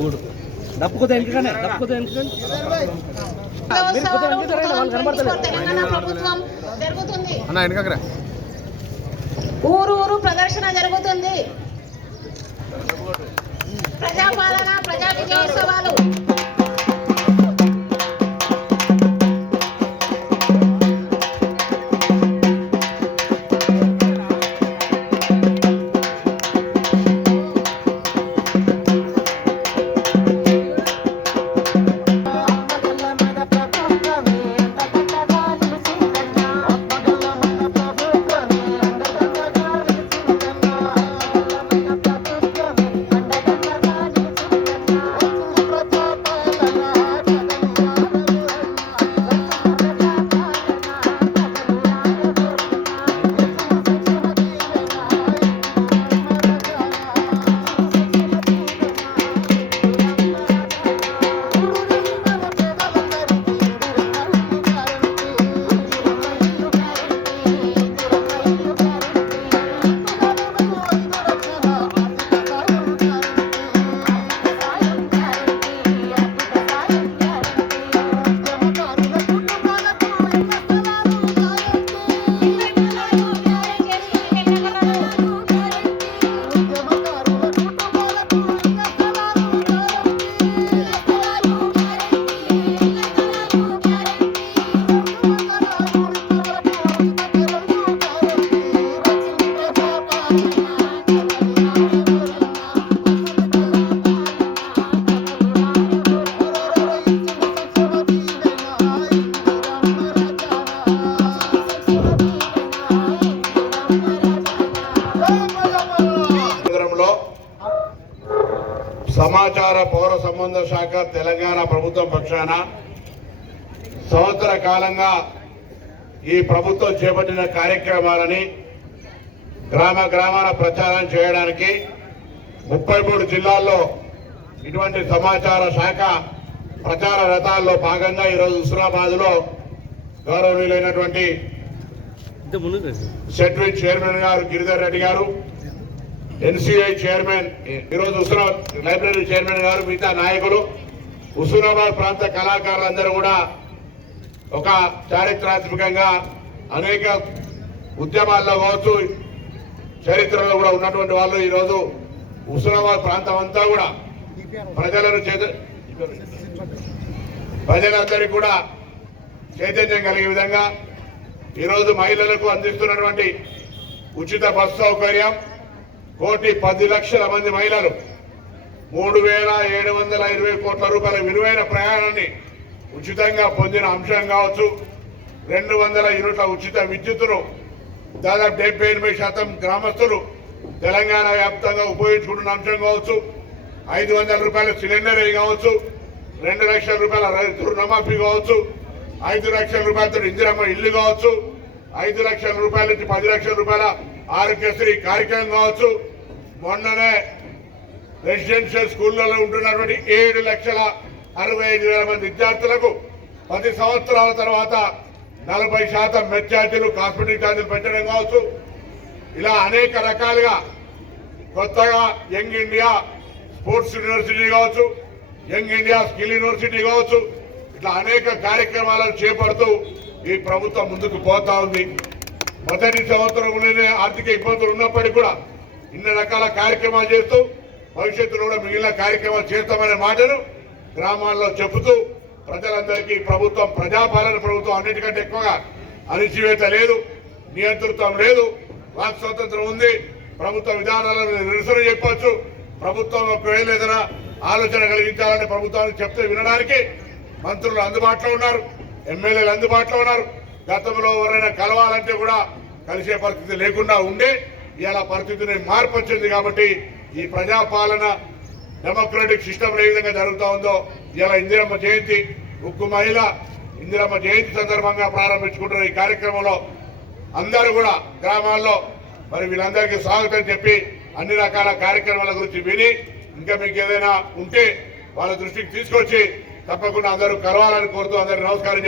గూడు ఎందుకంటే ఎందుకంటే ఊరు ఊరు ప్రదర్శన జరుగుతుంది ప్రజాపాలన ప్రజా విజయోత్సవాలు సమాచార పౌర సంబంధ శాఖ తెలంగాణ ప్రభుత్వం పక్షాన సంవత్సర కాలంగా ఈ ప్రభుత్వం చేపట్టిన కార్యక్రమాలని గ్రామ గ్రామాల ప్రచారం చేయడానికి ముప్పై మూడు జిల్లాల్లో ఇటువంటి సమాచార శాఖ ప్రచార రథాల్లో భాగంగా ఈరోజు హుస్నాబాద్లో గౌరవనీయులైనటువంటి సెట్వి చైర్మన్ గారు గిరిధర్ రెడ్డి గారు ఎన్సీఐ చైర్మన్ ఈరోజు హుస్నాబాద్ లైబ్రరీ చైర్మన్ గారు మిగతా నాయకులు హుస్నాబాద్ ప్రాంత కళాకారులందరూ కూడా ఒక చారిత్రాత్మకంగా అనేక ఉద్యమాల్లో కావచ్చు చరిత్రలో కూడా ఉన్నటువంటి వాళ్ళు ఈరోజు హుస్నాబాద్ ప్రాంతం అంతా కూడా ప్రజలను ప్రజలందరికీ కూడా చైతన్యం కలిగే విధంగా ఈరోజు మహిళలకు అందిస్తున్నటువంటి ఉచిత బస్సు సౌకర్యం కోటి పది లక్షల మంది మహిళలు మూడు వేల ఏడు వందల ఇరవై కోట్ల రూపాయల విలువైన ప్రయాణాన్ని ఉచితంగా పొందిన అంశం కావచ్చు రెండు వందల యూనిట్ల ఉచిత విద్యుత్తును దాదాపు డెబ్బై ఎనభై శాతం గ్రామస్తులు తెలంగాణ వ్యాప్తంగా ఉపయోగించుకుంటున్న అంశం కావచ్చు ఐదు వందల రూపాయల సిలిండర్ కావచ్చు రెండు లక్షల రూపాయల రైతు రుణమాఫీ కావచ్చు ఐదు లక్షల రూపాయలతో ఇందిరమ్మ ఇల్లు కావచ్చు ఐదు లక్షల రూపాయల నుంచి పది లక్షల రూపాయల ఆరోగ్యశ్రీ కార్యక్రమం కావచ్చు మొన్ననే రెసిడెన్షియల్ స్కూళ్లలో ఉంటున్నటువంటి ఏడు లక్షల అరవై ఐదు వేల మంది విద్యార్థులకు పది సంవత్సరాల తర్వాత నలభై శాతం మెట్ ఛార్జీలు కాస్మెటిక్ ఛార్జీలు పెట్టడం కావచ్చు ఇలా అనేక రకాలుగా కొత్తగా యంగ్ ఇండియా స్పోర్ట్స్ యూనివర్సిటీ కావచ్చు యంగ్ ఇండియా స్కిల్ యూనివర్సిటీ కావచ్చు ఇట్లా అనేక కార్యక్రమాలను చేపడుతూ ఈ ప్రభుత్వం ముందుకు పోతా ఉంది మొదటి సంవత్సరంలోనే ఆర్థిక ఇబ్బందులు ఉన్నప్పటికీ కూడా ఇన్ని రకాల కార్యక్రమాలు చేస్తూ భవిష్యత్తులో కూడా మిగిలిన కార్యక్రమాలు చేస్తామనే మాటను గ్రామాల్లో చెబుతూ ప్రజలందరికీ ప్రభుత్వం ప్రజాపాలన ప్రభుత్వం అన్నిటికంటే ఎక్కువగా అణిచివేత లేదు నియంతృత్వం లేదు వాక్ స్వతంత్రం ఉంది ప్రభుత్వ విధానాలను నిరసన చెప్పచ్చు ప్రభుత్వం ఒకవేళ ఏదైనా ఆలోచన కలిగించాలని ప్రభుత్వానికి చెప్తే వినడానికి మంత్రులు అందుబాటులో ఉన్నారు ఎమ్మెల్యేలు అందుబాటులో ఉన్నారు గతంలో ఎవరైనా కలవాలంటే కూడా కలిసే పరిస్థితి లేకుండా ఉండే ఇవాళ పరిస్థితిని మార్పు వచ్చింది కాబట్టి ఈ ప్రజాపాలన డెమోక్రటిక్ సిస్టమ్ ఏ విధంగా జరుగుతూ ఉందో ఇవాళ ఇందిరమ్మ జయంతి ఉక్కు మహిళ ఇందిరమ్మ జయంతి సందర్భంగా ప్రారంభించుకుంటున్న ఈ కార్యక్రమంలో అందరూ కూడా గ్రామాల్లో మరి వీళ్ళందరికీ స్వాగతం చెప్పి అన్ని రకాల కార్యక్రమాల గురించి విని ఇంకా మీకు ఏదైనా ఉంటే వాళ్ళ దృష్టికి తీసుకొచ్చి తప్పకుండా అందరూ కలవాలని కోరుతూ అందరికీ నమస్కారం